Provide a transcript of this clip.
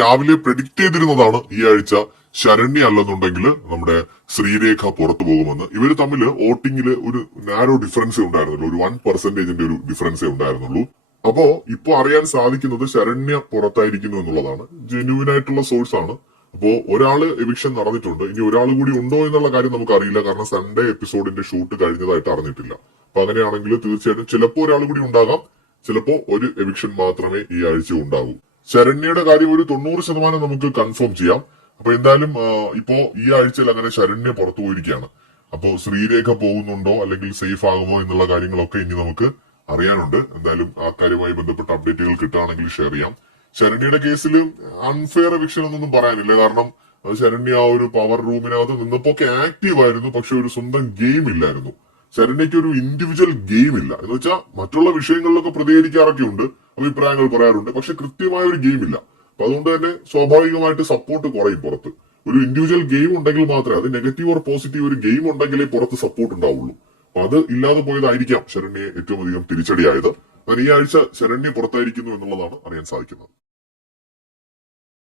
രാവിലെ പ്രെഡിക്റ്റ് ചെയ്തിരുന്നതാണ് ഈ ആഴ്ച ശരണ്യ അല്ലെന്നുണ്ടെങ്കിൽ നമ്മുടെ ശ്രീരേഖ പുറത്തു പോകുമെന്ന്. ഇവര് തമ്മിൽ വോട്ടിംഗിൽ ഒരു നാരോ ഡിഫറൻസേ ഉണ്ടായിരുന്നുള്ളൂ, ഒരു 1% ഒരു ഡിഫറൻസേ ഉണ്ടായിരുന്നുള്ളൂ. അപ്പോ ഇപ്പൊ അറിയാൻ സാധിക്കുന്നത് ശരണ്യ പുറത്തായിരിക്കുന്നു എന്നുള്ളതാണ്. ജെന്യൂൻ ആയിട്ടുള്ള സോഴ്സ് ആണ്. അപ്പോ ഒരാള് എവിക്ഷൻ നടന്നിട്ടുണ്ട്, ഇനി ഒരാൾ കൂടി ഉണ്ടോ എന്നുള്ള കാര്യം നമുക്ക് അറിയില്ല, കാരണം സൺഡേ എപ്പിസോഡിന്റെ ഷൂട്ട് കഴിഞ്ഞതായിട്ട് അറിഞ്ഞിട്ടില്ല. അപ്പൊ അങ്ങനെയാണെങ്കിൽ തീർച്ചയായിട്ടും ചിലപ്പോ ഒരാൾ കൂടി ഉണ്ടാകാം, ചിലപ്പോ ഒരു എവിക്ഷൻ മാത്രമേ ഈ ആഴ്ച ഉണ്ടാകൂ. ശരണ്യയുടെ കാര്യം ഒരു 90% നമുക്ക് കൺഫേം ചെയ്യാം. അപ്പൊ എന്തായാലും ഇപ്പോ ഈ ആഴ്ചയിൽ അങ്ങനെ ശരണ്യ പുറത്തു പോയിരിക്കുകയാണ്. അപ്പോ ശ്രീരേഖ പോകുന്നുണ്ടോ അല്ലെങ്കിൽ സേഫ് ആകുമോ എന്നുള്ള കാര്യങ്ങളൊക്കെ ഇനി നമുക്ക് അറിയാനുണ്ട്. എന്തായാലും ആ കാര്യവുമായി ബന്ധപ്പെട്ട അപ്ഡേറ്റുകൾ കിട്ടുകയാണെങ്കിൽ ഷെയർ ചെയ്യാം. ശരണ്യയുടെ കേസിൽ അൺഫെയർ എവിക്ഷൻ എന്നൊന്നും പറയാനില്ല, കാരണം ശരണ്യ ആ ഒരു പവർ റൂമിനകത്ത് നിന്നപ്പോ ഒക്കെ ആക്റ്റീവ് ആയിരുന്നു, പക്ഷെ ഒരു സ്വന്തം ഗെയിം ഇല്ലായിരുന്നു. ശരണ്യയ്ക്ക് ഒരു ഇൻഡിവിജ്വൽ ഗെയിം ഇല്ല എന്ന് വെച്ചാൽ മറ്റുള്ള വിഷയങ്ങളിലൊക്കെ പ്രതികരിക്കാറൊക്കെ ഉണ്ട്, അഭിപ്രായങ്ങൾ പറയാറുണ്ട്, പക്ഷെ കൃത്യമായ ഒരു ഗെയിം ഇല്ല. അപ്പൊ അതുകൊണ്ട് തന്നെ സ്വാഭാവികമായിട്ട് സപ്പോർട്ട് കുറയും പുറത്ത്. ഒരു ഇൻഡിവിജ്വൽ ഗെയിം ഉണ്ടെങ്കിൽ മാത്രമേ, അത് നെഗറ്റീവ് ഓർ പോസിറ്റീവ് ഒരു ഗെയിം ഉണ്ടെങ്കിലേ പുറത്ത് സപ്പോർട്ട് ഉണ്ടാവുള്ളൂ. അപ്പൊ അത് ഇല്ലാതെ പോയതായിരിക്കാം ശരണ്യെ ഏറ്റവും അധികം തിരിച്ചടിയായത്. ഈ ആഴ്ച ശരണ്യ പുറത്തായിരിക്കുന്നു എന്നുള്ളതാണ് അറിയാൻ സാധിക്കുന്നത്.